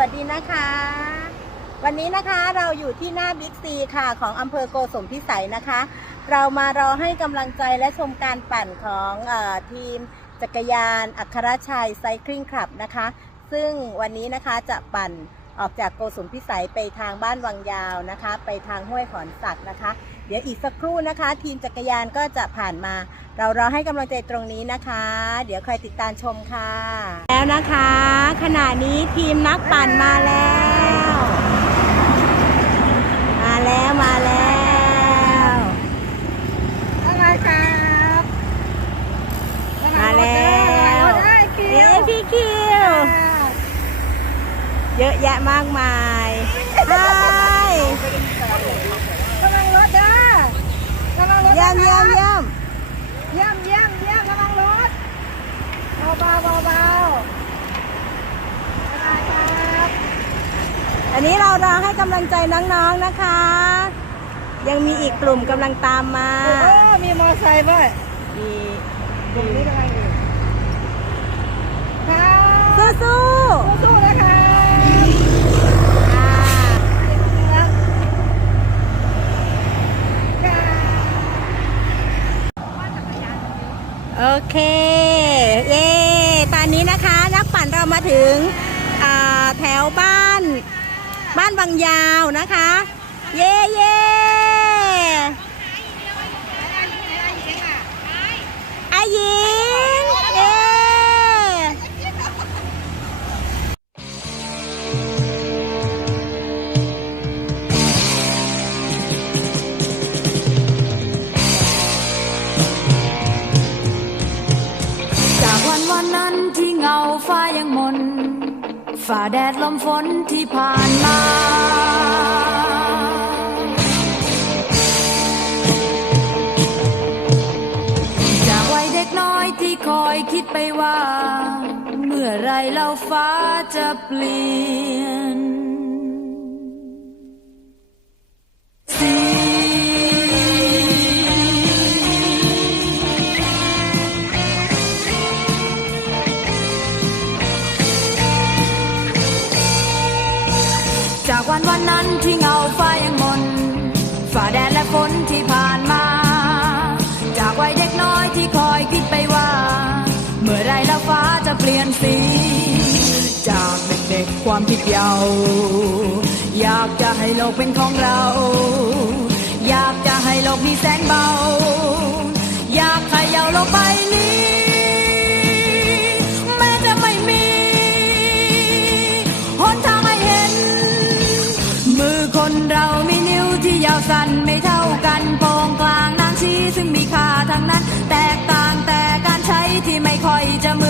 วัสดีนะคะ วันนี้นะคะเราอยู่ที่หน้าบิ๊กซีค่ะ ของอำเภอโกสมพิสัยนะคะ เรามารอให้กำลังใจและชมการปั่นของอทีมจักรยาน อัครชัยไซคลิงคลับนะคะ ซึ่งวันนี้นะคะจะปั่น ออกจากโกสมพิสัยไปทางบ้านวังยาวนะคะ ไปทางห้วยขอนสัตว์นะคะ เดี๋ยวอีกสักครู่นะคะ ทีมจักรยานก็จะผ่านมา เรารอให้กำลังใจตรงนี้นะคะ เดี๋ยวใครติดตามชมค่ะ แล้วนะคะ ขณะนี้ทีมนักปั่นมาแล้ว มาแล้วมาแล้วอะไรครับ มาแล้วเอ๊ะพี่คิว เยอะแยะมากมายใช่กำลังรถจ้ากำลังรถเยี่ยมเยี่ยมเยี่ยมเยี่ยมเยี่ยมเยี่ยมกำลังรถเบาเบาเบาเบาอะไรครับอันนี้เรารอให้กำลังใจน้องๆนะคะ ยังมีอีกกลุ่มกำลังตามมาโอ้มีมอไซค์ด้วยมีตรงนี้กำลังอยู่ครับสู้สู้ๆนะครับ ๆอ่า ครับครับ โอเค เย่ตอนนี้นะคะ นักปั่นเรามาถึงแถวบ้าน บ้านบางยาวนะคะ นฝ่าแดดลมฝนที่ผ่านมาจากวัยเด็กน้อยที่คอยคิดไปว่า เมื่อไรเราฟ้าจะเปลี่ยนากวันวันนั้นที่เงาฟ้ายังมนฝ่าแดดและฝนที่ผ่านมา จากวัยเด็กน้อยที่คอยคิดไปว่า เมื่อไรแล้วฟ้าจะเปลี่ยนสี จากเด็กๆความคิดเยาว์อยากจะให้โลกเป็นของเรา อยากจะให้โลกมีแสงเบา อยากขยาวโลก กา